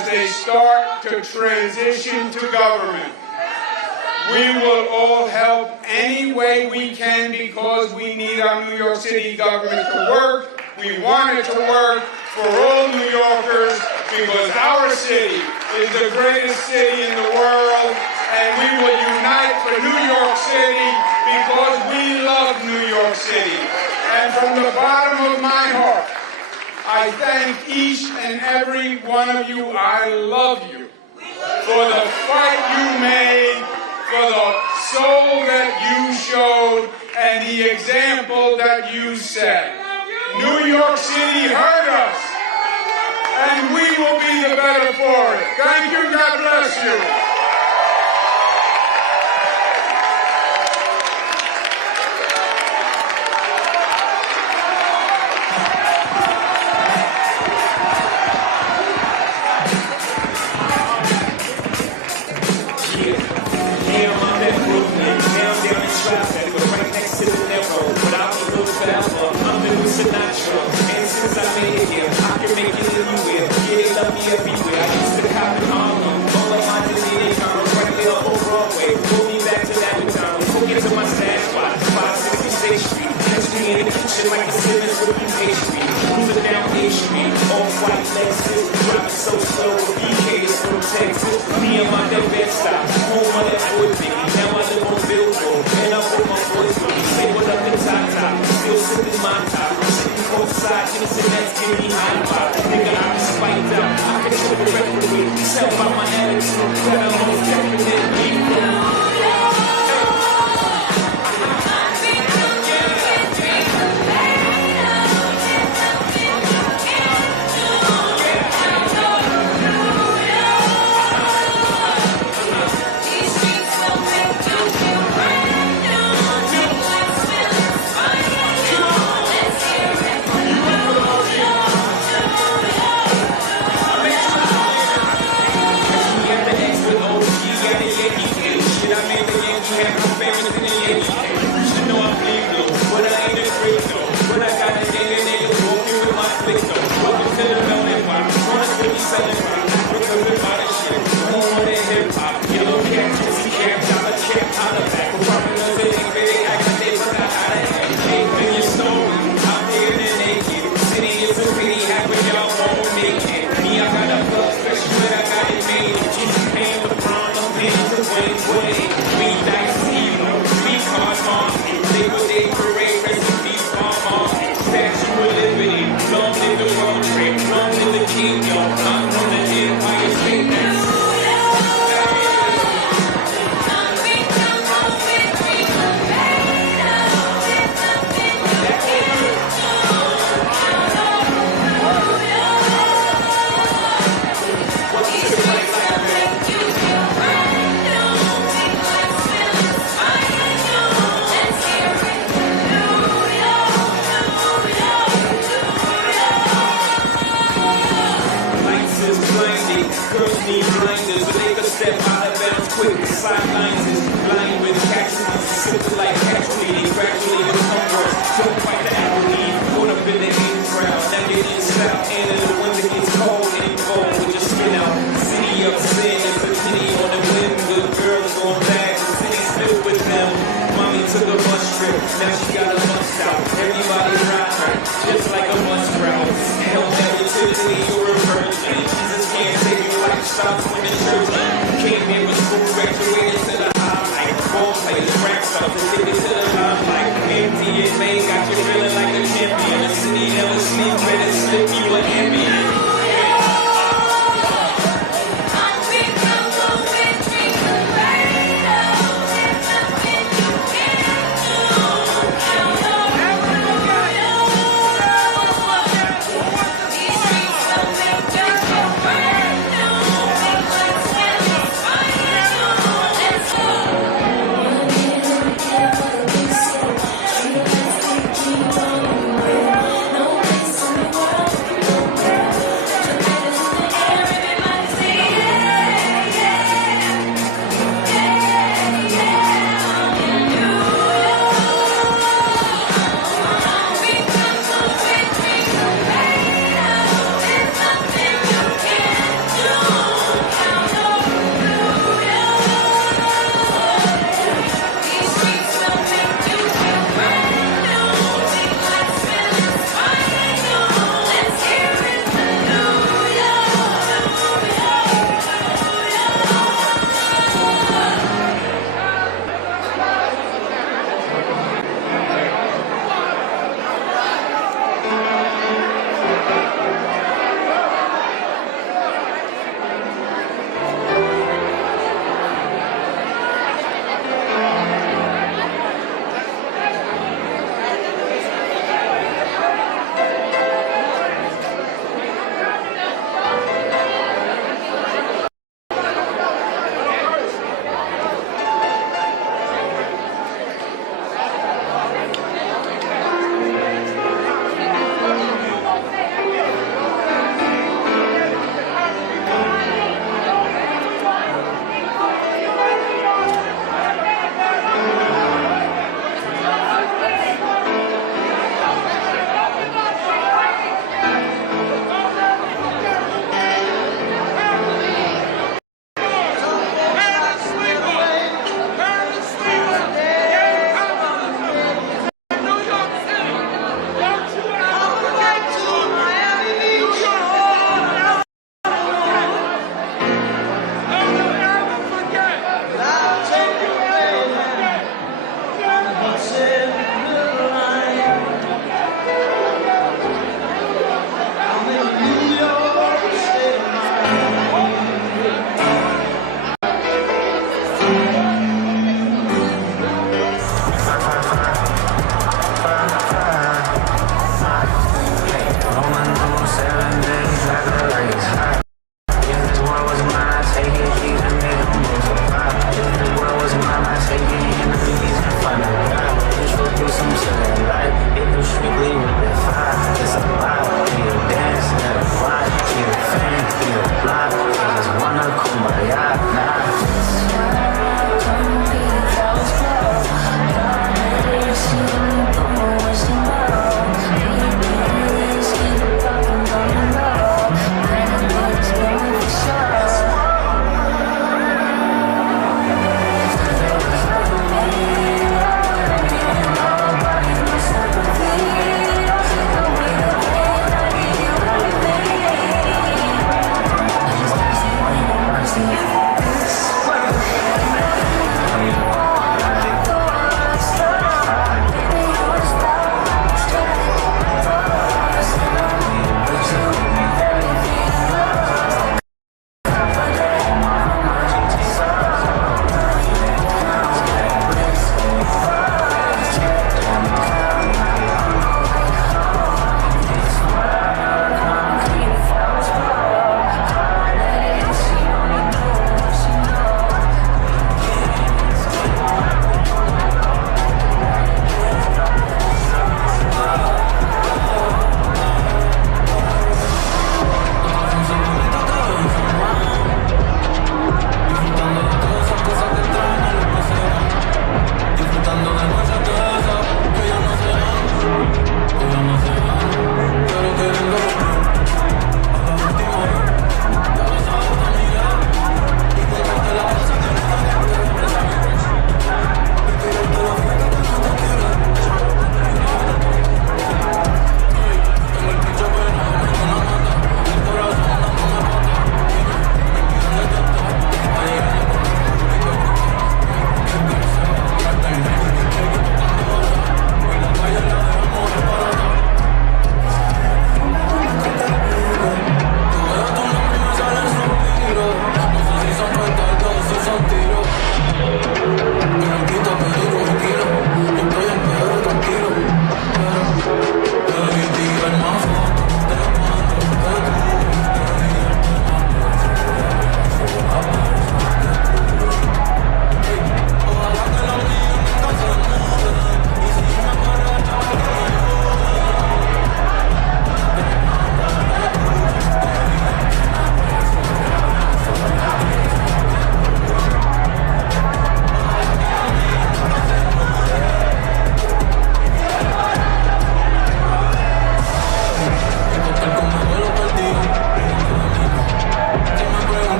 as they start to transition to government. We will all help any way we can because we need our New York City government to work. We want it to work for all New Yorkers because our city is the greatest city in the world, and we will unite for New York City because we love New York City. And from the bottom of my heart, I thank each and every one of you. I love you for the fight you made, for the soul that you showed, and the example that you set. New York City heard us, and we will be the better for it. Thank you. God bless you. Like a sinner's with pastry, cruising down A Street, off-white Lexus, driving so slow, BKs from Texas, me and my dead bed stop, home on that wood thing, now I live on Billboard, and I'm with my boys with me, say what up in top, still sipping my top, sitting courtside, innocent that's getting behind pop, nigga I be spiked out, I can show the referee, tell by my attitude, that I'm most definitely from. was mine, I take it, even make them multiply. If the world was mine, I take it, enemies and find a God. Introduce them to their life, if you strictly with the fire. It's a lie, be a dance, let a fly. Be a fan, be a block, I just wanna kumbaya, nah.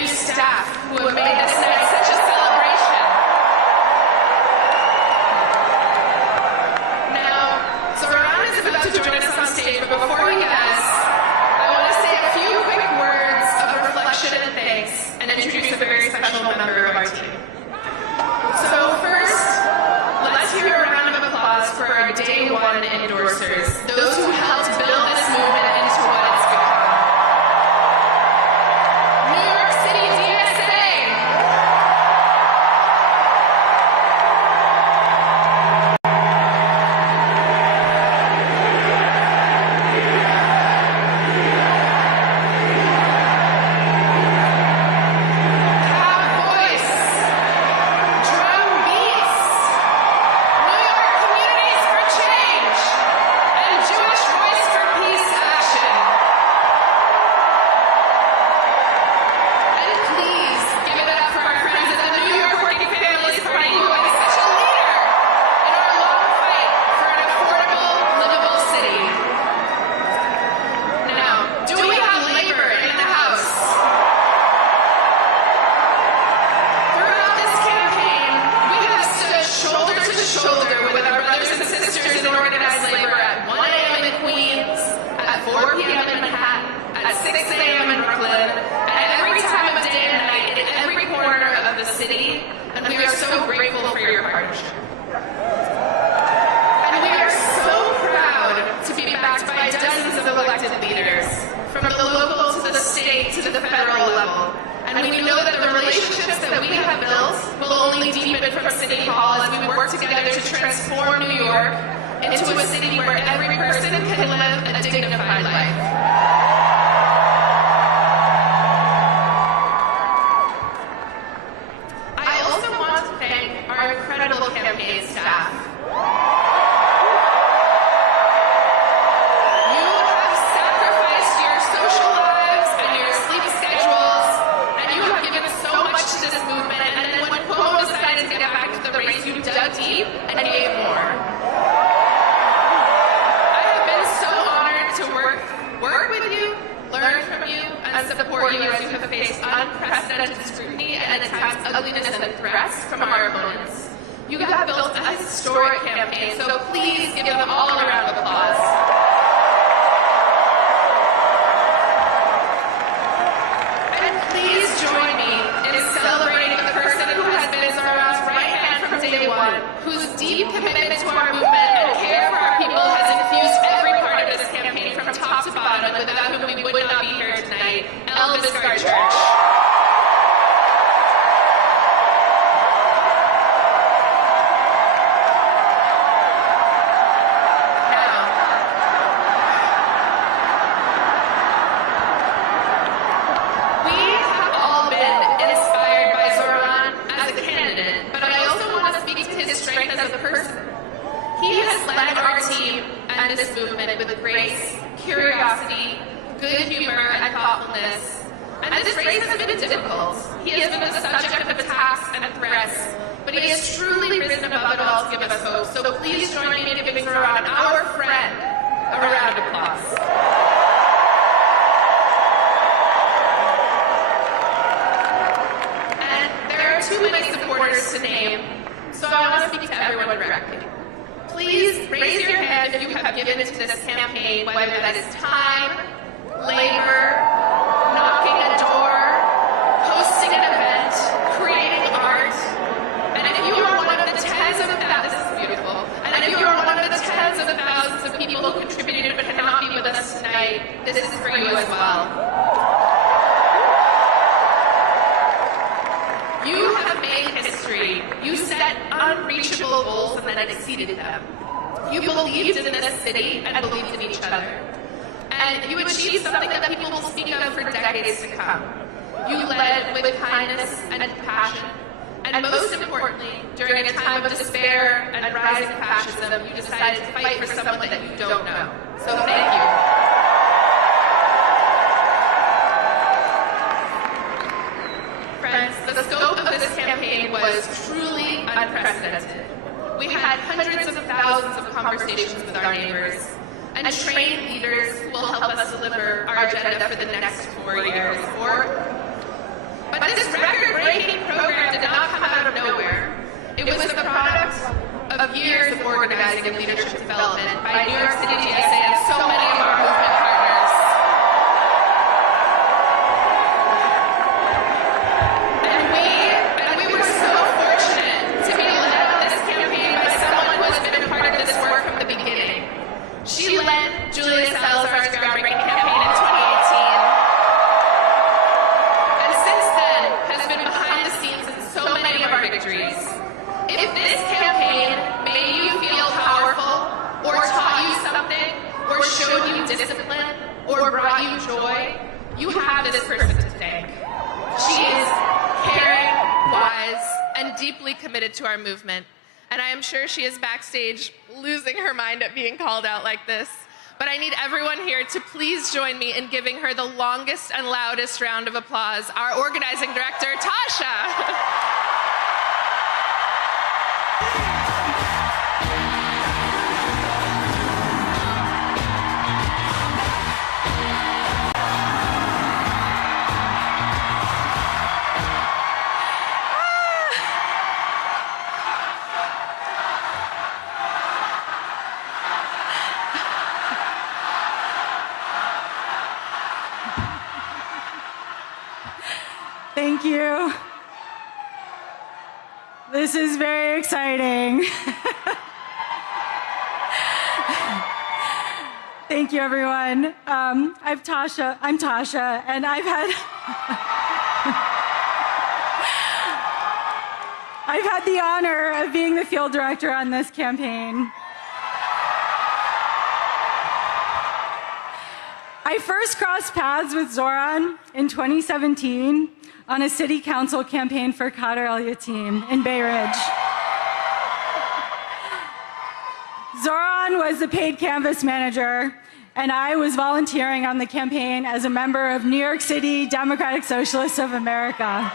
you staff who have made this night such a celebration. Now, Zohran is about to join us on stage, but before he does, I want to say a few quick words of reflection and thanks, and introduce a very special member of our team. So first, let's hear a round of applause for our day one endorsers, those who helped build this movement into what it's become. New York City DSA. Voice. Drum Beats. New York Communities for Change. And Jewish Voice for Peace Action. And please give it up for our friends at the New York Working Families Party, who is such a leader in our long fight for an affordable, livable city. Now, do we have labor in the House? Throughout this campaign, we have stood shoulder to shoulder with our brothers and sisters in organized labor at 1 a.m. in Queens, at 4 p.m. in Manhattan, at 6 a.m. in Brooklyn, at every time of day and night in every corner of the city, and we are so grateful for your partnership. And we are so proud to be backed by dozens of elected leaders, from the local to the state to the federal level. And we know that the relationships that we have built will only deepen from City Hall as we work together to transform New York into a city where every person can live a dignified life. I also want to thank our incredible campaign staff. You have sacrificed your social lives and your sleep schedules, and you have given so much to this movement, and then when Cuomo decided to get back to the race, you dug deep and gave more. I have been so honored to work with you, learn from you, and support you as you have faced unprecedented scrutiny and at times ugliness and threats from our opponents. You have built a historic campaign, so please give them all a round of applause. And please join me in celebrating the person who has been Zohran's right hand from day one, whose deep commitment to our movement and care for our people has infused every part of this campaign from top to bottom, without whom we would not be here tonight, Elvis Church. This movement with grace, curiosity, good humor, and thoughtfulness. And this race has been difficult. He has been the subject of attacks and threats, but he has truly risen above it all to give us hope. So please join me in giving Zohran, our friend, a round of applause. And there are too many supporters to name, so I want to speak to everyone directly. Please raise your hand if you have given to this campaign, whether that is time, labor, knocking a door, hosting an event, creating art. And if you are one of the tens of thousands, this is beautiful. And if you are one of the tens of thousands of people who contributed but cannot be with us tonight, this is for you as well. You have made history. You set unreachable goals and then exceeded them. You believed in this city and believed in each other. And you achieved something that people will speak of for decades to come. You led with kindness and compassion. And most importantly, during a time of despair and rising fascism, you decided to fight for someone that you don't know. So thank you. Friends, the scope of this campaign was truly unprecedented. We had hundreds of thousands of conversations with our neighbors and trained leaders who will help us deliver our agenda for the next 4 years. But organizing and leadership development by New York City DSA and so many of our movement partners. And we were so fortunate to be led on this campaign by someone who has been a part of this work from the beginning. She led Julia Salazar's groundbreaking campaign in 2018. And since then has been behind the scenes in so many of our victories. If this campaign made you feel powerful, or taught you something, or showed you discipline, or brought you joy, you have this person to thank. She is caring, wise, and deeply committed to our movement. And I am sure she is backstage losing her mind at being called out like this. But I need everyone here to please join me in giving her the longest and loudest round of applause, our organizing director, Tasha. Thank you. This is very exciting. Thank you, everyone. I'm Tasha, and I've had the honor of being the field director on this campaign. I first crossed paths with Zohran in 2017 on a city council campaign for Khader El-Yateem in Bay Ridge. Zohran was the paid canvas manager, and I was volunteering on the campaign as a member of New York City Democratic Socialists of America.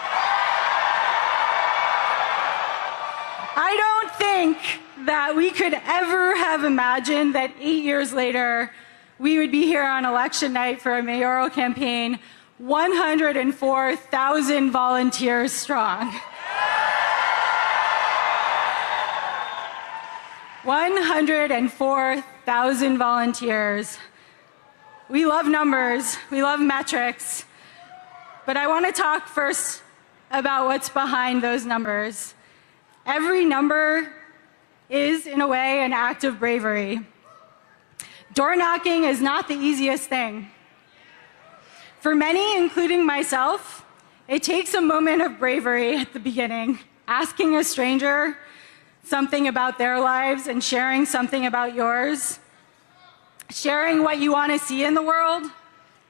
I don't think that we could ever have imagined that 8 years later, we would be here on election night for a mayoral campaign 104,000 volunteers strong. 104,000 volunteers. We love numbers, we love metrics, but I want to talk first about what's behind those numbers. Every number is, in a way, an act of bravery. Door knocking is not the easiest thing. For many, including myself, it takes a moment of bravery at the beginning, asking a stranger something about their lives and sharing something about yours. Sharing what you want to see in the world,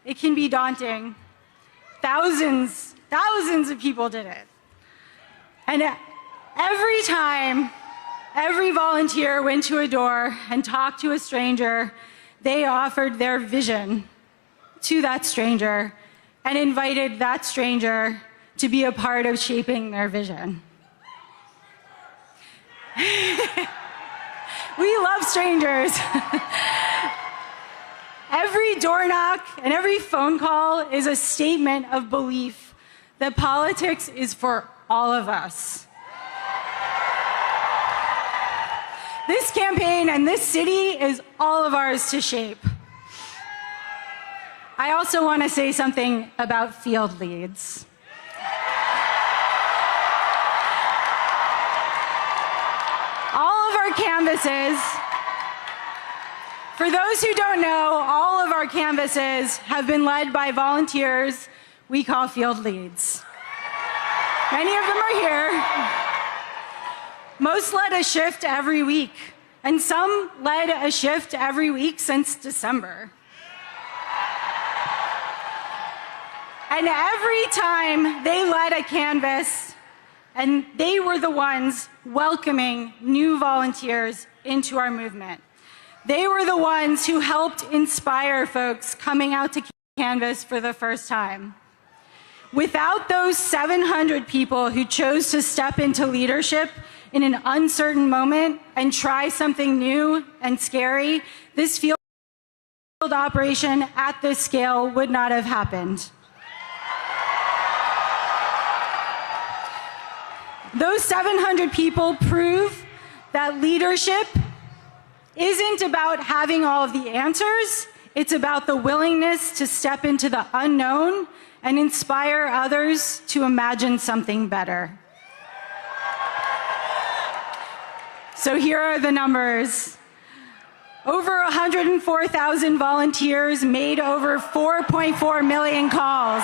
it can be daunting. Thousands of people did it. And every time, every volunteer went to a door and talked to a stranger, they offered their vision to that stranger and invited that stranger to be a part of shaping their vision. We love strangers. Every door knock and every phone call is a statement of belief that politics is for all of us. This campaign and this city is all of ours to shape. I also want to say something about field leads. All of our canvases, for those who don't know, all of our canvases have been led by volunteers we call field leads. Many of them are here. Most led a shift every week, and some led a shift every week since December. And every time they led a canvas, and they were the ones welcoming new volunteers into our movement. They were the ones who helped inspire folks coming out to canvas for the first time. Without those 700 people who chose to step into leadership in an uncertain moment and try something new and scary, this field operation at this scale would not have happened. Those 700 people prove that leadership isn't about having all of the answers. It's about the willingness to step into the unknown and inspire others to imagine something better. So here are the numbers. Over 104,000 volunteers made over 4.4 million calls.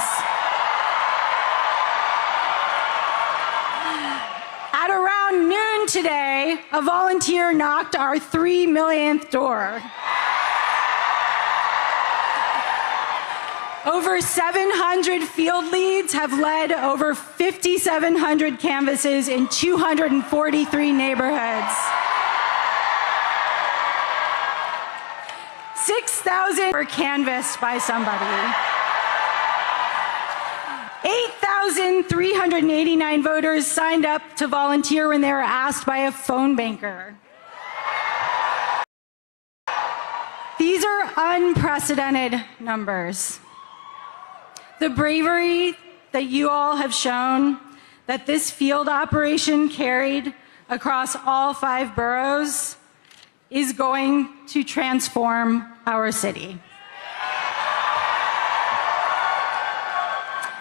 At around noon today, a volunteer knocked our 3 millionth door. Over 700 field leads have led over 5,700 canvases in 243 neighborhoods. 6,000 were canvassed by somebody. 8,389 voters signed up to volunteer when they were asked by a phone banker. These are unprecedented numbers. The bravery that you all have shown, that this field operation carried across all 5 boroughs, is going to transform our city.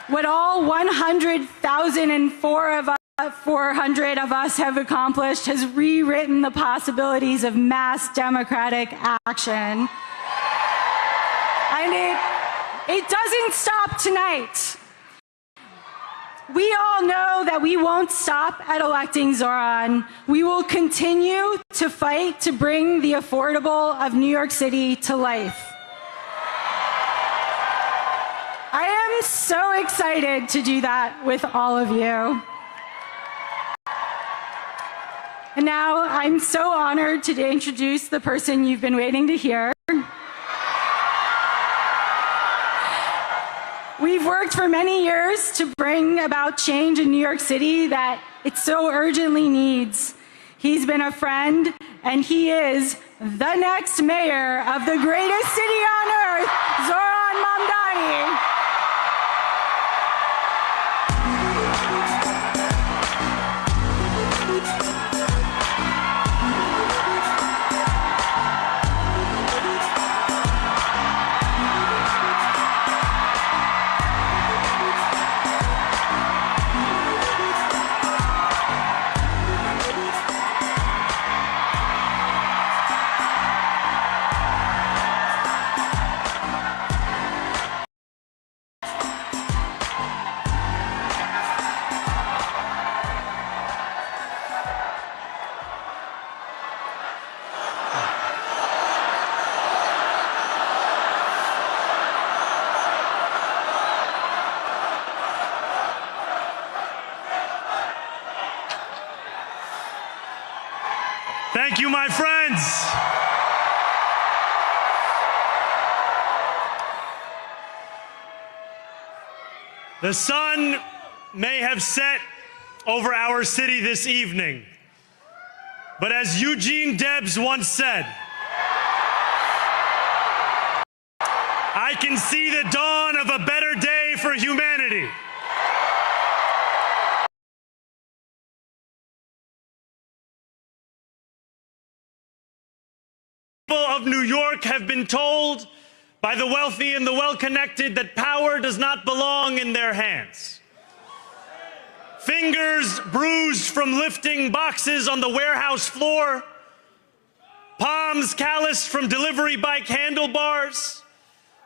What all 100,400 of us have accomplished has rewritten the possibilities of mass democratic action. And it doesn't stop tonight. We all know that we won't stop at electing Zohran. We will continue to fight to bring the affordable of New York City to life. I am so excited to do that with all of you. And now I'm so honored to introduce the person you've been waiting to hear. We've worked for many years to bring about change in New York City that it so urgently needs. He's been a friend, and he is the next mayor of the greatest city on earth, Zohran Mamdani. Thank you, my friends. The sun may have set over our city this evening, but as Eugene Debs once said, I can see the dawn of a better day for humanity. People of New York have been told by the wealthy and the well-connected that power does not belong in their hands. Fingers bruised from lifting boxes on the warehouse floor, palms calloused from delivery bike handlebars,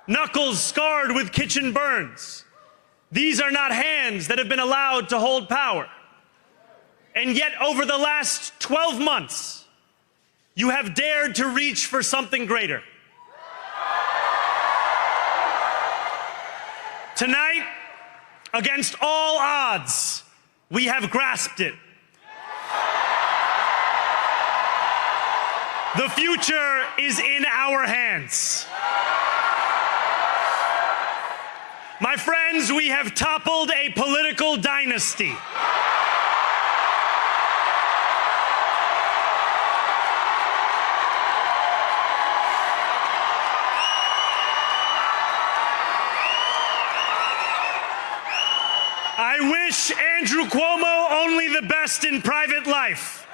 knuckles scarred with kitchen burns. These are not hands that have been allowed to hold power. And yet, over the last 12 months, you have dared to reach for something greater. Tonight, against all odds, we have grasped it. The future is in our hands. My friends, we have toppled a political dynasty. I wish Andrew Cuomo only the best in private life.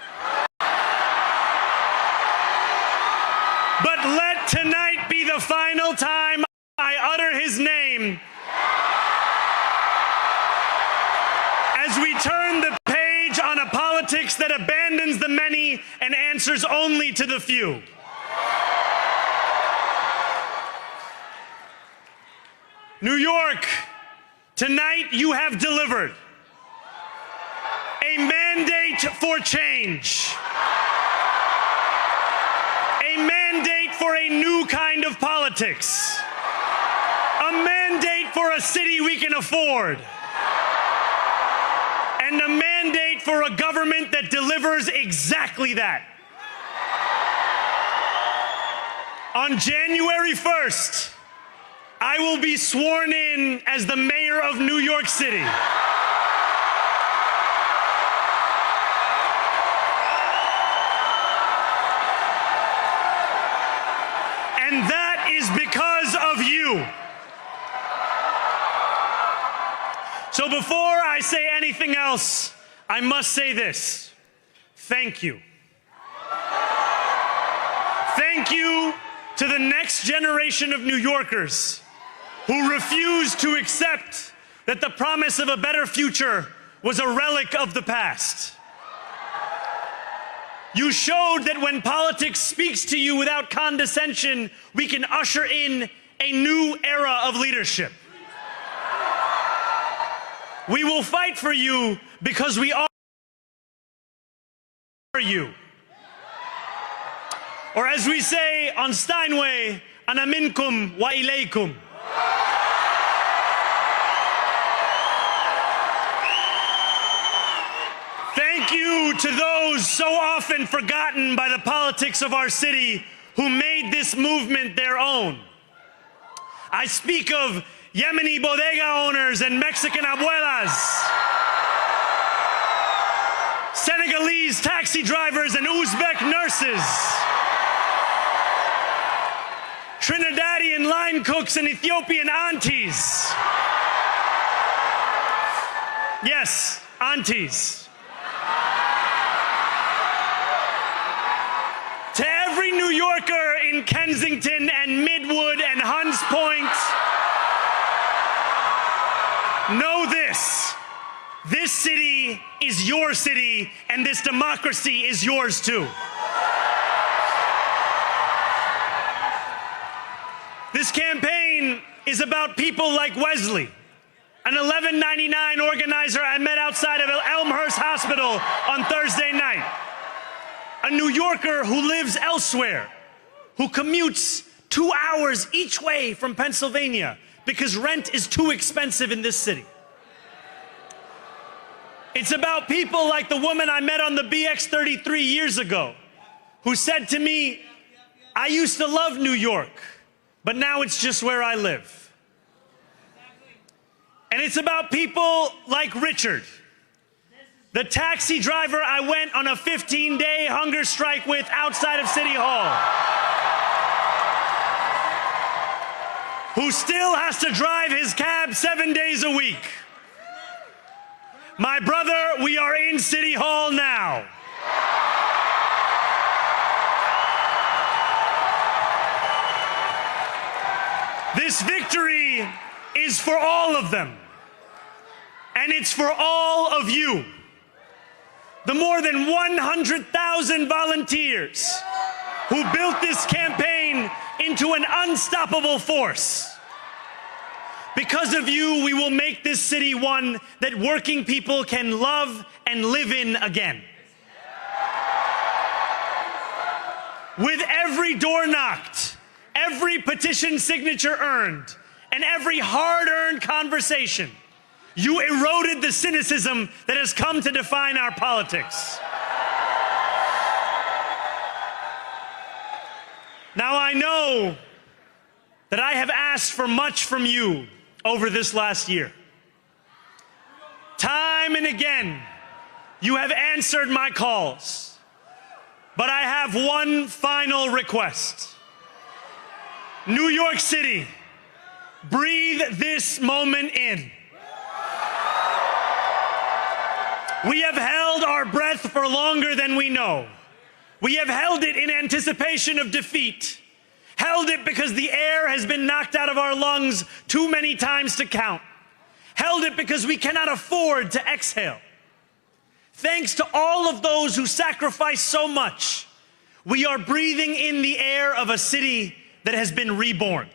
But let tonight be the final time I utter his name as we turn the page on a politics that abandons the many and answers only to the few. New York, tonight you have delivered a mandate for change, a mandate for a new kind of politics, a mandate for a city we can afford, and a mandate for a government that delivers exactly that. On January 1st, I will be sworn in as the mayor of New York City. And that is because of you. So before I say anything else, I must say this. Thank you. Thank you to the next generation of New Yorkers who refused to accept that the promise of a better future was a relic of the past. You showed that when politics speaks to you without condescension, we can usher in a new era of leadership. We will fight for you because we are you. Or as we say on Steinway, ana minkum wa ilaykum. Thank you to those so often forgotten by the politics of our city who made this movement their own. I speak of Yemeni bodega owners and Mexican abuelas, Senegalese taxi drivers and Uzbek nurses, Trinidadian line cooks and Ethiopian aunties. Yes, aunties. To every New Yorker in Kensington and Midwood and Hunts Point, know this. This city is your city, and this democracy is yours too. This campaign is about people like Wesley, an $11.99 organizer I met outside of Elmhurst Hospital on Thursday night. A New Yorker who lives elsewhere, who commutes 2 hours each way from Pennsylvania because rent is too expensive in this city. It's about people like the woman I met on the BX33 years ago, who said to me, I used to love New York, but now it's just where I live. And it's about people like Richard, the taxi driver I went on a 15-day hunger strike with outside of City Hall, who still has to drive his cab 7 days a week. My brother, we are in City Hall now. This victory is for all of them, and it's for all of you. The more than 100,000 volunteers who built this campaign into an unstoppable force. Because of you, we will make this city one that working people can love and live in again. With every door knocked, every petition signature earned, and every hard-earned conversation, you eroded the cynicism that has come to define our politics. Now I know that I have asked for much from you over this last year. Time and again, you have answered my calls. But I have one final request. New York City, breathe this moment in. We have held our breath for longer than we know. We have held it in anticipation of defeat, Held it because the air has been knocked out of our lungs too many times to count. Held it because we cannot afford to exhale. Thanks to all of those who sacrificed so much, we are breathing in the air of a city that has been reborn.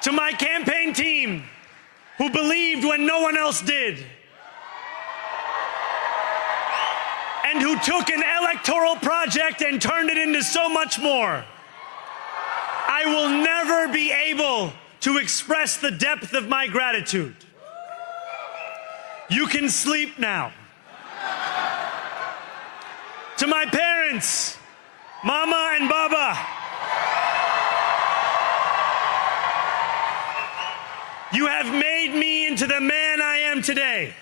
To my campaign team, who believed when no one else did, and who took an electoral project and turned it into so much more, I will never be able to express the depth of my gratitude. You can sleep now. To my parents, Mama and Baba, you have made me into the man I am today.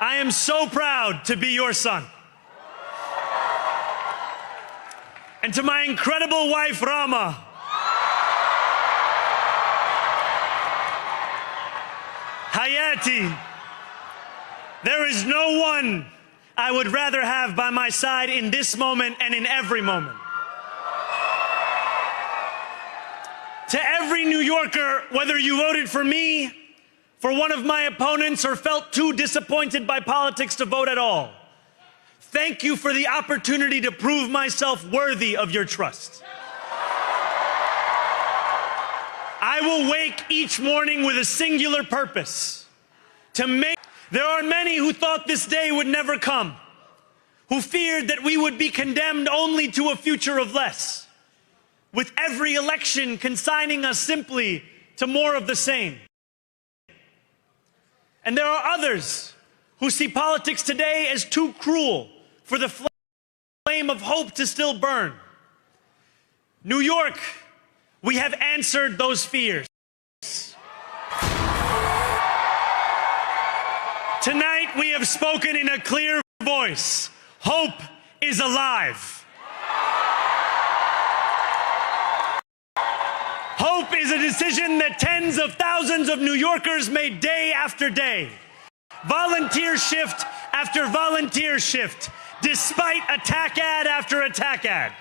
I am so proud to be your son. And to my incredible wife, Rama, Hayati, there is no one I would rather have by my side in this moment and in every moment. To every New Yorker, whether you voted for me, for one of my opponents, or felt too disappointed by politics to vote at all, thank you for the opportunity to prove myself worthy of your trust. I will wake each morning with a singular purpose, to make. There are many who thought this day would never come, who feared that we would be condemned only to a future of less, with every election consigning us simply to more of the same. And there are others who see politics today as too cruel for the flame of hope to still burn. New York, we have answered those fears. Tonight we have spoken in a clear voice. Hope is alive. Hope is a decision that tens of thousands of New Yorkers made day after day. Volunteer shift after volunteer shift, despite attack ad after attack ad.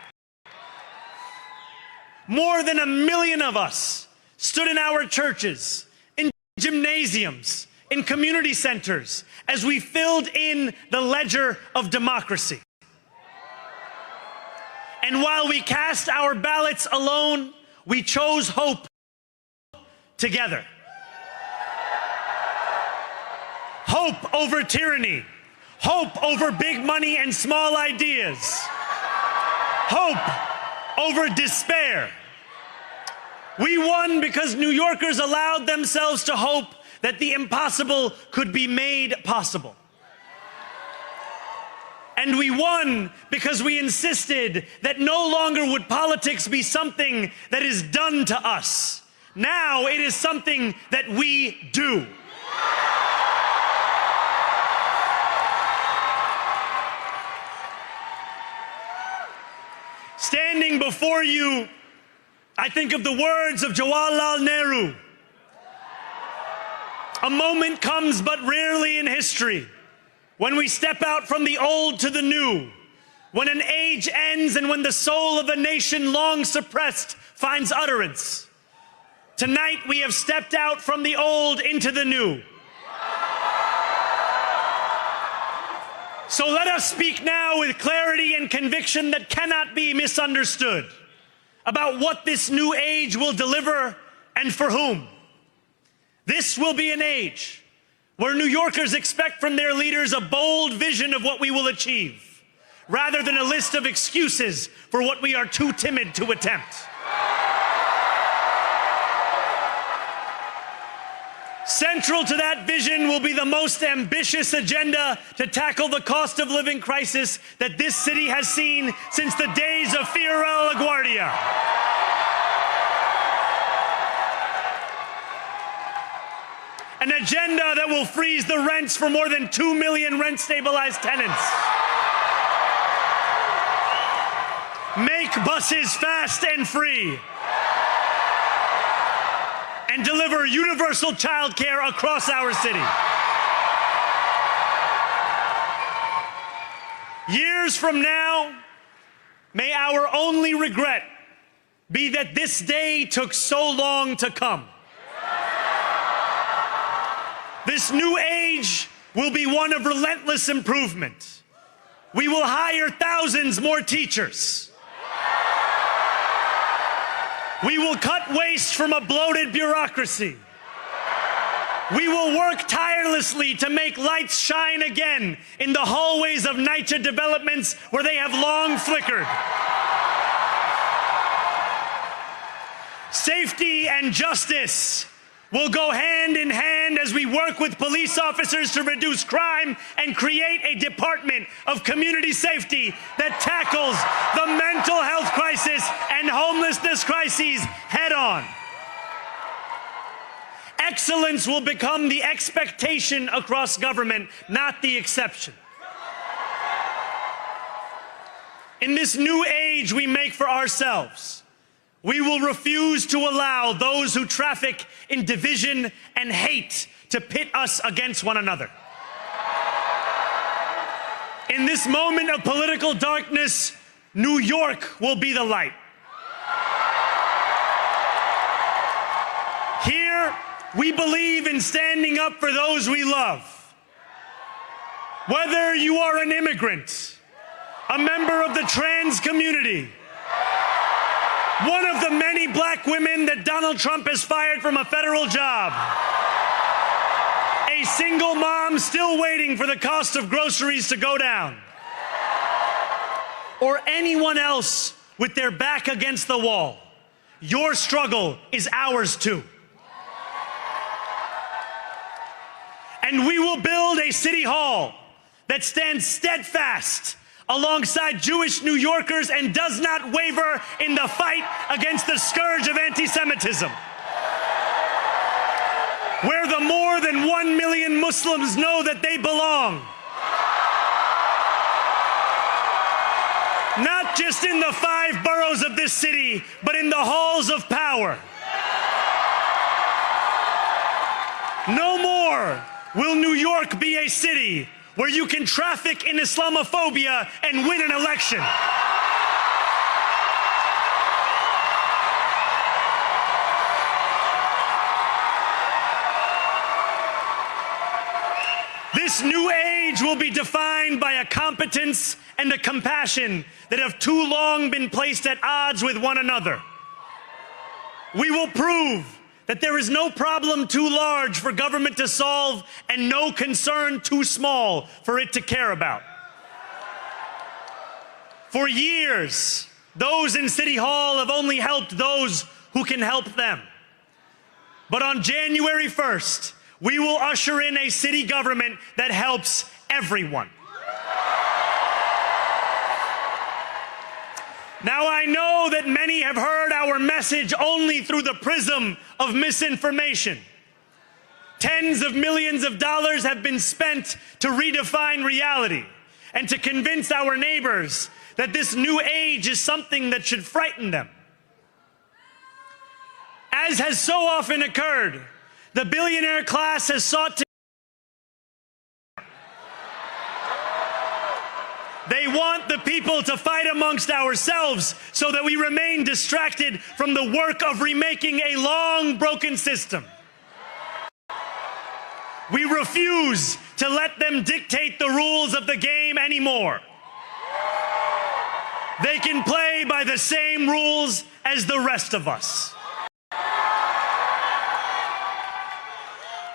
More than 1 million of us stood in our churches, in gymnasiums, in community centers, as we filled in the ledger of democracy. And while we cast our ballots alone, we chose hope together. Hope over tyranny. Hope over big money and small ideas. Hope over despair. We won because New Yorkers allowed themselves to hope that the impossible could be made possible. And we won because we insisted that no longer would politics be something that is done to us. Now it is something that we do. Standing before you, I think of the words of Jawaharlal Nehru. A moment comes but rarely in history when we step out from the old to the new, when an age ends and when the soul of a nation long suppressed finds utterance. Tonight we have stepped out from the old into the new. So let us speak now with clarity and conviction that cannot be misunderstood about what this new age will deliver and for whom. This will be an age where New Yorkers expect from their leaders a bold vision of what we will achieve, rather than a list of excuses for what we are too timid to attempt. Central to that vision will be the most ambitious agenda to tackle the cost of living crisis that this city has seen since the days of Fiorello LaGuardia. An agenda that will freeze the rents for more than 2 million rent-stabilized tenants. Make buses fast and free. And deliver universal child care across our city. Years from now, may our only regret be that this day took so long to come. This new age will be one of relentless improvement. We will hire thousands more teachers. We will cut waste from a bloated bureaucracy. We will work tirelessly to make lights shine again in the hallways of NYCHA developments where they have long flickered. Safety and justice will go hand in hand as we work with police officers to reduce crime and create a department of community safety that tackles the mental health crisis and homelessness crises head on. Excellence will become the expectation across government, not the exception. In this new age we make for ourselves, we will refuse to allow those who traffic in division and hate to pit us against one another. In this moment of political darkness, New York will be the light. Here, we believe in standing up for those we love. Whether you are an immigrant, a member of the trans community, one of the many black women that Donald Trump has fired from a federal job, a single mom still waiting for the cost of groceries to go down, or anyone else with their back against the wall, your struggle is ours too. And we will build a city hall that stands steadfast alongside Jewish New Yorkers and does not waver in the fight against the scourge of anti-Semitism. Where the more than 1 million Muslims know that they belong. Not just in the 5 boroughs of this city, but in the halls of power. No more will New York be a city where you can traffic in Islamophobia and win an election. This new age will be defined by a competence and a compassion that have too long been placed at odds with one another. We will prove that there is no problem too large for government to solve and no concern too small for it to care about. For years, those in City Hall have only helped those who can help them. But on January 1st, we will usher in a city government that helps everyone. Now, I know that many have heard our message only through the prism of misinformation. Tens of millions of dollars have been spent to redefine reality and to convince our neighbors that this new age is something that should frighten them. As has so often occurred, the billionaire class has sought to They want the people to fight amongst ourselves so that we remain distracted from the work of remaking a long broken system. We refuse to let them dictate the rules of the game anymore. They can play by the same rules as the rest of us.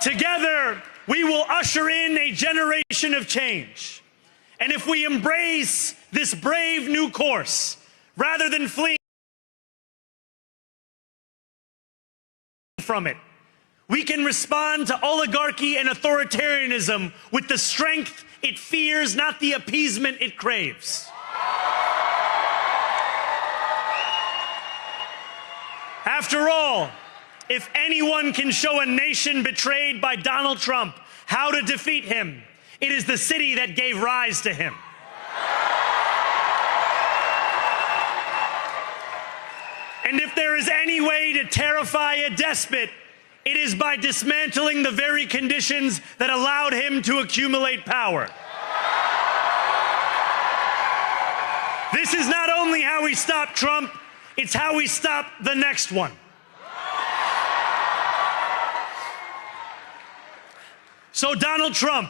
Together, we will usher in a generation of change. And if we embrace this brave new course, rather than fleeing from it, we can respond to oligarchy and authoritarianism with the strength it fears, not the appeasement it craves. After all, if anyone can show a nation betrayed by Donald Trump how to defeat him, it is the city that gave rise to him. And if there is any way to terrify a despot, it is by dismantling the very conditions that allowed him to accumulate power. This is not only how we stop Trump, it's how we stop the next one. So Donald Trump,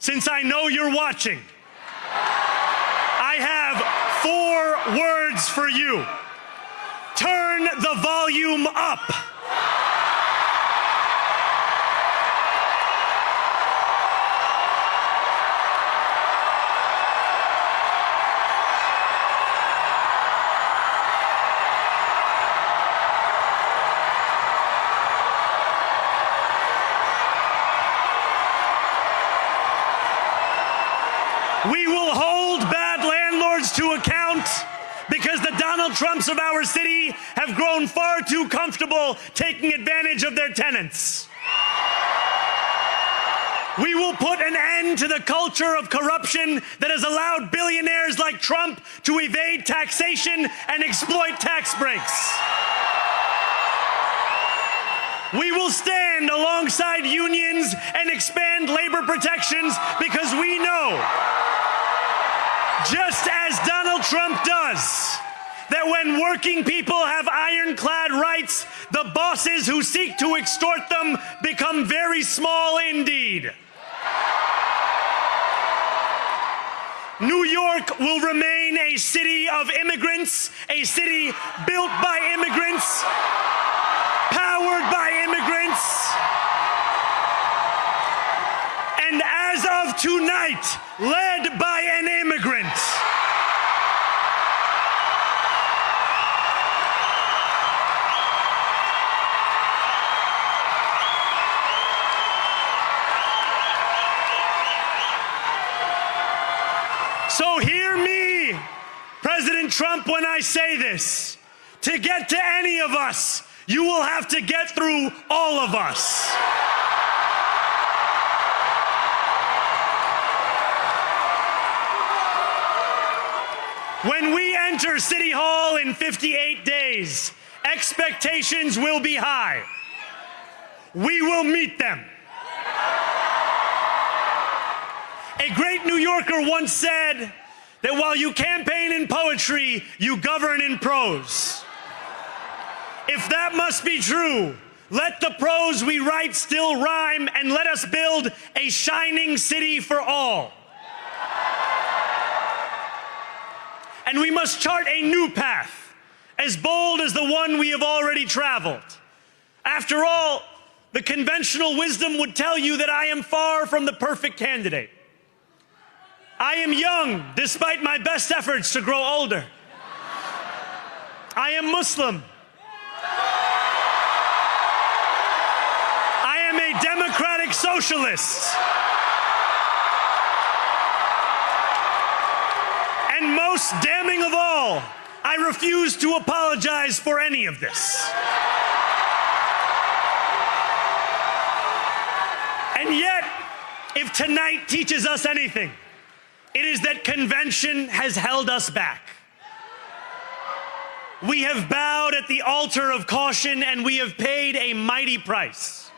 since I know you're watching, I have 4 words for you. Turn the volume up. We will hold bad landlords to account because the Donald Trumps of our city have grown far too comfortable taking advantage of their tenants. We will put an end to the culture of corruption that has allowed billionaires like Trump to evade taxation and exploit tax breaks. We will stand alongside unions and expand labor protections because we know, just as Donald Trump does, that when working people have ironclad rights, the bosses who seek to extort them become very small indeed. New York will remain a city of immigrants, a city built by immigrants, powered by immigrants, and as of tonight, led by an immigrant. So hear me, President Trump, when I say this. To get to any of us, you will have to get through all of us. When we enter City Hall in 58 days, expectations will be high. We will meet them. A great New Yorker once said that while you campaign in poetry, you govern in prose. If that must be true, let the prose we write still rhyme, and let us build a shining city for all. And we must chart a new path, as bold as the one we have already traveled. After all, the conventional wisdom would tell you that I am far from the perfect candidate. I am young, despite my best efforts to grow older. I am Muslim. I am a democratic socialist. And most damning of all, I refuse to apologize for any of this. And yet, if tonight teaches us anything, it is that convention has held us back. We have bowed at the altar of caution, and we have paid a mighty price.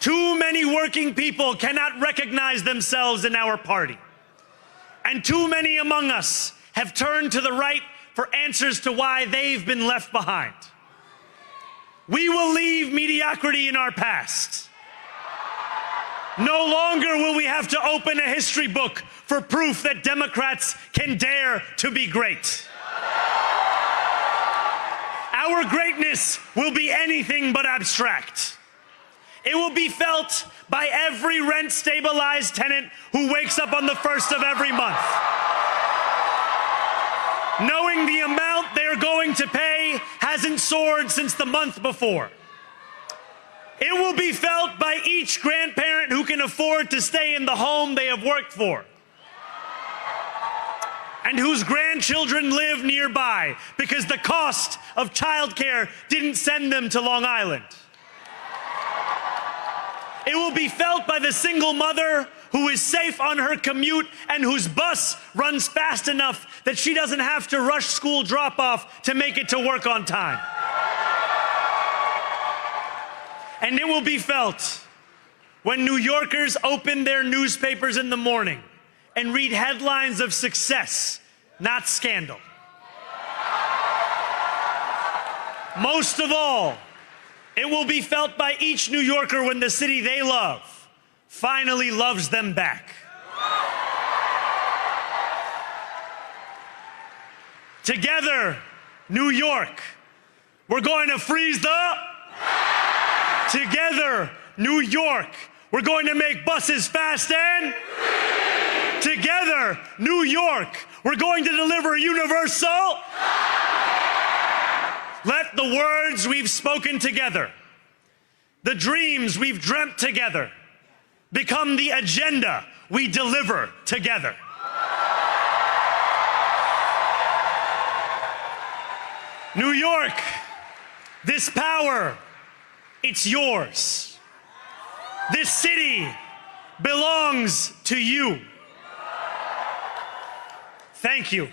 Too many working people cannot recognize themselves in our party. And too many among us have turned to the right for answers to why they've been left behind. We will leave mediocrity in our past. No longer will we have to open a history book for proof that Democrats can dare to be great. Our greatness will be anything but abstract. It will be felt by every rent-stabilized tenant who wakes up on the 1st of every month, knowing the amount they're going to pay hasn't soared since the month before. It will be felt by each grandparent who can afford to stay in the home they have worked for, and whose grandchildren live nearby because the cost of childcare didn't send them to Long Island. It will be felt by the single mother who is safe on her commute and whose bus runs fast enough that she doesn't have to rush school drop-off to make it to work on time. And it will be felt when New Yorkers open their newspapers in the morning and read headlines of success not scandal. Most of all, it will be felt by each New Yorker when the city they love finally loves them back. Together, New York, we're going to freeze the... Together, New York, we're going to make buses fast and... Together, New York, we're going to deliver universal... Let the words we've spoken together, the dreams we've dreamt together, become the agenda we deliver together. New York, this power, it's yours. This city belongs to you. Thank you.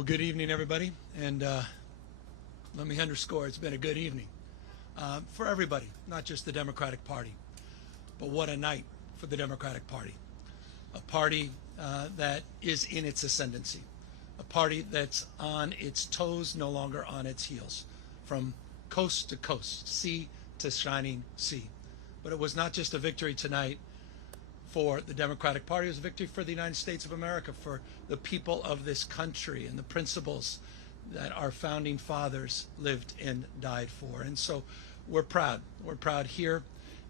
Well, good evening, everybody. And let me underscore, it's been a good evening for everybody, not just the Democratic Party. But what a night for the Democratic Party. A party that is in its ascendancy. A party that's on its toes, no longer on its heels. From coast to coast, sea to shining sea. But it was not just a victory tonight for the Democratic Party, it was a victory for the United States of America, for the people of this country and the principles that our founding fathers lived and died for. And so we're proud. We're proud here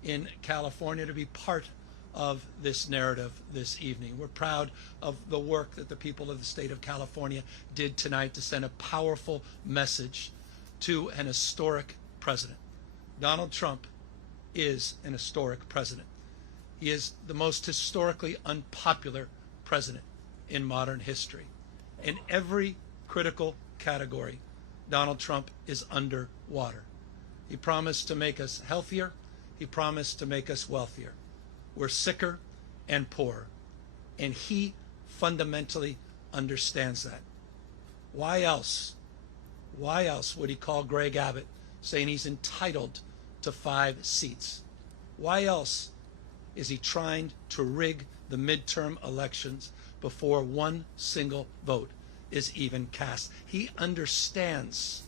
in California to be part of this narrative this evening. We're proud of the work that the people of the state of California did tonight to send a powerful message to an historic president. Donald Trump is an historic president. He is the most historically unpopular president in modern history. In every critical category, Donald Trump is underwater. He promised to make us healthier. He promised to make us wealthier. We're sicker and poorer. And he fundamentally understands that. Why else would he call Greg Abbott saying he's entitled to 5 seats? Why else is he trying to rig the midterm elections before one single vote is even cast? He understands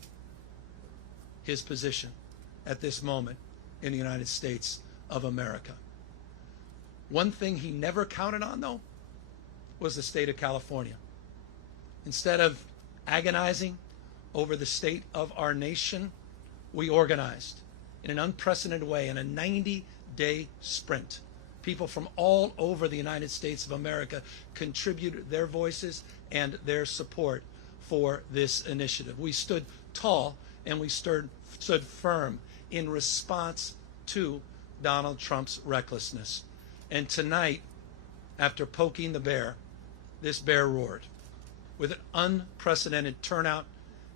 his position at this moment in the United States of America. One thing he never counted on, though, was the state of California. Instead of agonizing over the state of our nation, we organized in an unprecedented way in a 90-day sprint. People from all over the United States of America contributed their voices and their support for this initiative. We stood tall and we stood firm in response to Donald Trump's recklessness. And tonight, after poking the bear, this bear roared with an unprecedented turnout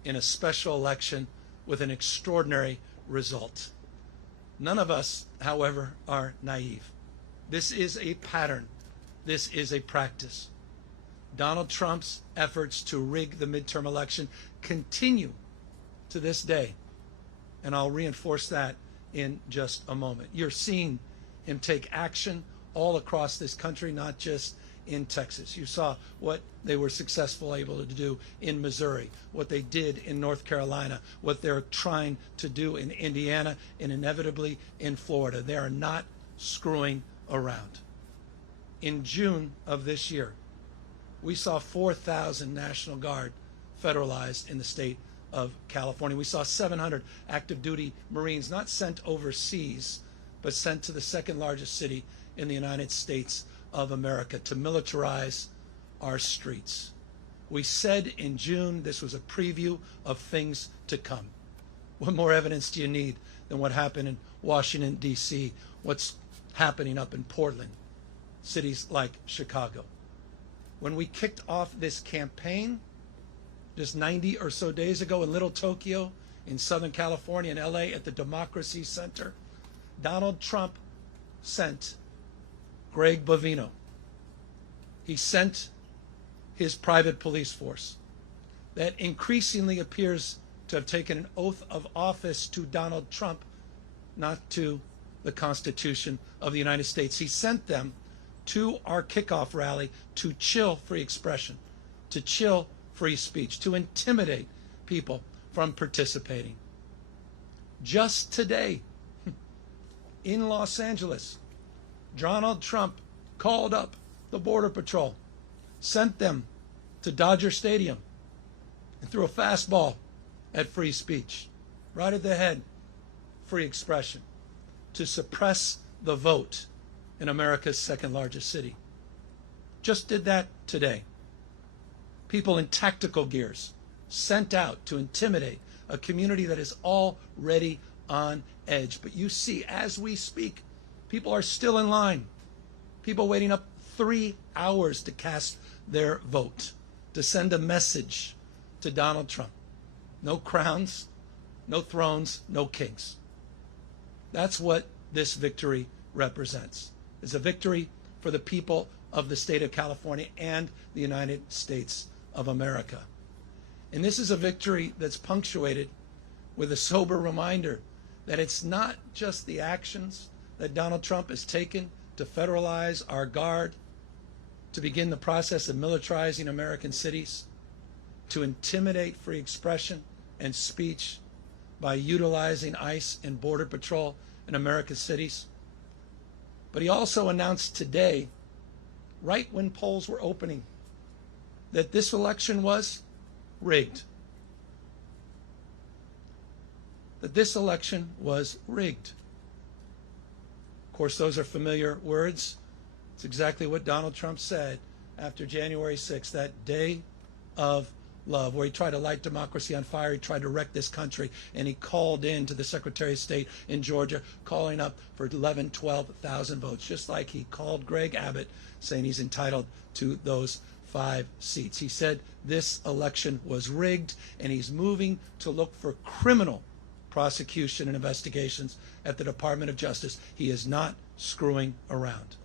in a special election with an extraordinary result. None of us, however, are naive. This is a pattern. This is a practice. Donald Trump's efforts to rig the midterm election continue to this day. And I'll reinforce that in just a moment. You're seeing him take action all across this country, not just in Texas. You saw what they were successful able to do in Missouri, what they did in North Carolina, what they're trying to do in Indiana, and inevitably in Florida. They are not screwing around. In June of this year, we saw 4,000 National Guard federalized in the state of California. We saw 700 active duty Marines not sent overseas, but sent to the second largest city in the United States of America to militarize our streets. We said in June this was a preview of things to come. What more evidence do you need than what happened in Washington, D.C., what's happening up in Portland, cities like Chicago? When we kicked off this campaign just 90 or so days ago in Little Tokyo, in Southern California, in LA, at the Democracy Center, Donald Trump sent Greg Bovino. He sent his private police force that increasingly appears to have taken an oath of office to Donald Trump, not to the Constitution of the United States. He sent them to our kickoff rally to chill free expression, to chill free speech, to intimidate people from participating. Just today, in Los Angeles, Donald Trump called up the Border Patrol, sent them to Dodger Stadium, and threw a fastball at free speech, right at the head, free expression, to suppress the vote in America's second largest city. Just did that today. People in tactical gears sent out to intimidate a community that is already on edge. But you see, as we speak, people are still in line. People waiting up 3 hours to cast their vote, to send a message to Donald Trump. No crowns, no thrones, no kings. That's what this victory represents. It's a victory for the people of the state of California and the United States of America. And this is a victory that's punctuated with a sober reminder that it's not just the actions that Donald Trump has taken to federalize our guard, to begin the process of militarizing American cities, to intimidate free expression and speech by utilizing ICE and Border Patrol in American cities. But he also announced today, right when polls were opening, that this election was rigged. That this election was rigged. Of course, those are familiar words. It's exactly what Donald Trump said after January 6th, that day of love, where he tried to light democracy on fire, he tried to wreck this country, and he called in to the Secretary of State in Georgia, calling up for 11, 12,000 votes, just like he called Greg Abbott, saying he's entitled to those 5 seats. He said this election was rigged, and he's moving to look for criminal prosecution and investigations at the Department of Justice. He is not screwing around.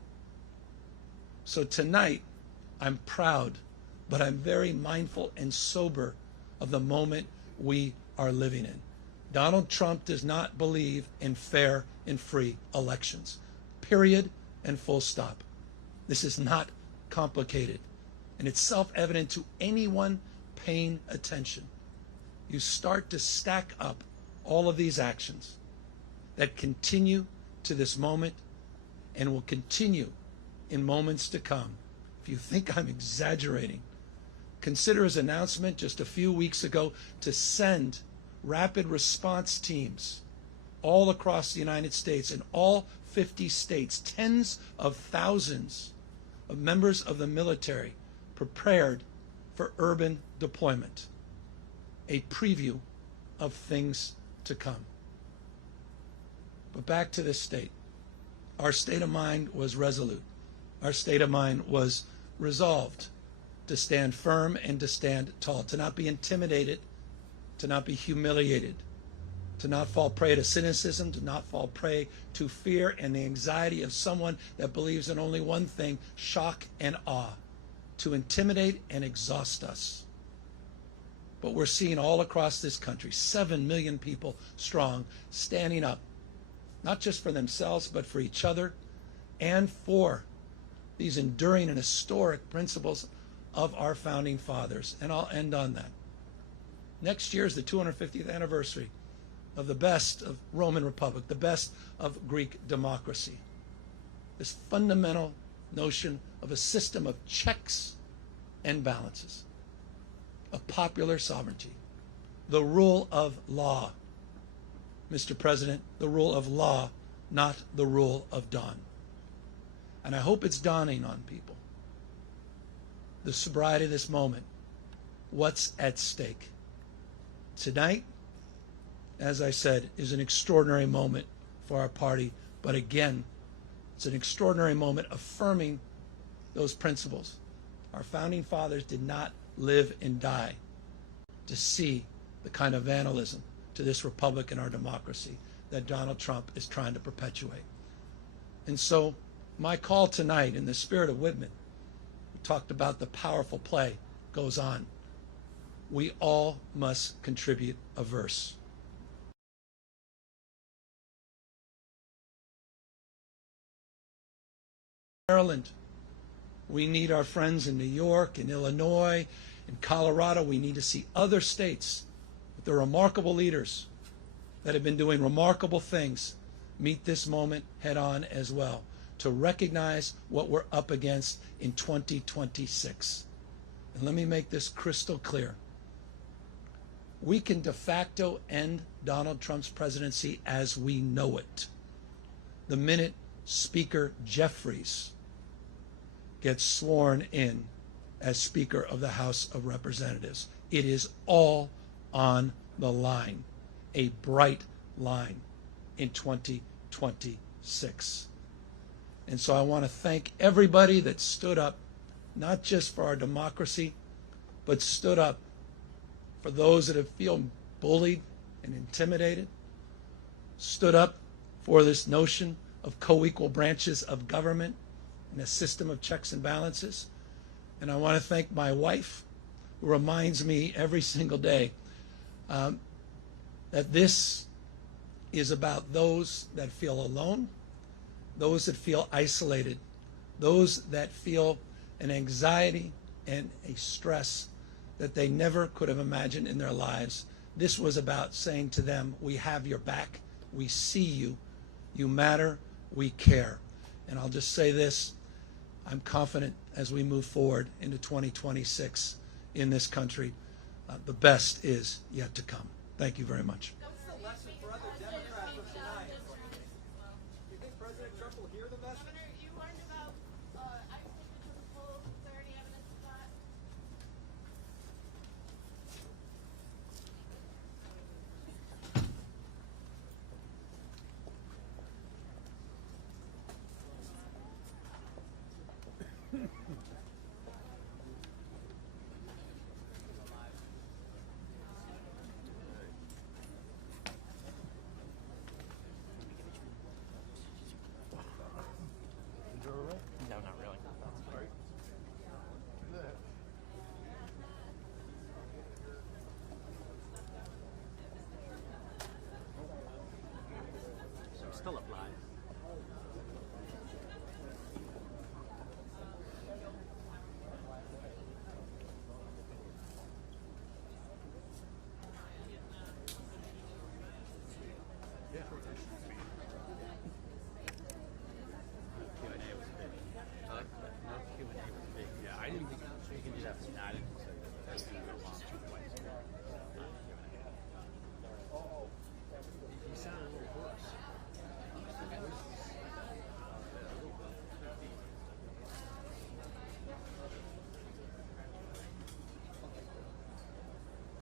So tonight, I'm proud, but I'm very mindful and sober of the moment we are living in. Donald Trump does not believe in fair and free elections. Period and full stop. This is not complicated, and it's self-evident to anyone paying attention. You start to stack up all of these actions that continue to this moment and will continue in moments to come. If you think I'm exaggerating, consider his announcement just a few weeks ago to send rapid response teams all across the United States, in all 50 states, tens of thousands of members of the military prepared for urban deployment. A preview of things to come. But back to this state. Our state of mind was resolute. Our state of mind was resolved to stand firm and to stand tall, to not be intimidated, to not be humiliated, to not fall prey to cynicism, to not fall prey to fear and the anxiety of someone that believes in only one thing, shock and awe, to intimidate and exhaust us. But we're seeing all across this country, 7 million people strong, standing up, not just for themselves, but for each other and for these enduring and historic principles of our founding fathers. And I'll end on that. Next year is the 250th anniversary of the best of Roman Republic, the best of Greek democracy. This fundamental notion of a system of checks and balances, of popular sovereignty, the rule of law. Mr. President, the rule of law, not the rule of dawn. And I hope it's dawning on people, the sobriety of this moment, what's at stake. Tonight, as I said, is an extraordinary moment for our party, but again, it's an extraordinary moment affirming those principles. Our founding fathers did not live and die to see the kind of vandalism to this republic and our democracy that Donald Trump is trying to perpetuate. And so my call tonight, in the spirit of Whitman, we talked about the powerful play, goes on. We all must contribute a verse. Maryland, we need our friends in New York, in Illinois, in Colorado. We need to see other states with the remarkable leaders that have been doing remarkable things meet this moment head on as well, to recognize what we're up against in 2026. And let me make this crystal clear. We can de facto end Donald Trump's presidency as we know it the minute Speaker Jeffries gets sworn in as Speaker of the House of Representatives. It is all on the line, a bright line in 2026. And so I want to thank everybody that stood up, not just for our democracy, but stood up for those that have feel bullied and intimidated, stood up for this notion of co-equal branches of government and a system of checks and balances. And I want to thank my wife, who reminds me every single day that this is about those that feel alone, those that feel isolated, those that feel an anxiety and a stress that they never could have imagined in their lives. This was about saying to them, we have your back, we see you, you matter, we care. And I'll just say this, I'm confident as we move forward into 2026 in this country, the best is yet to come. Thank you very much.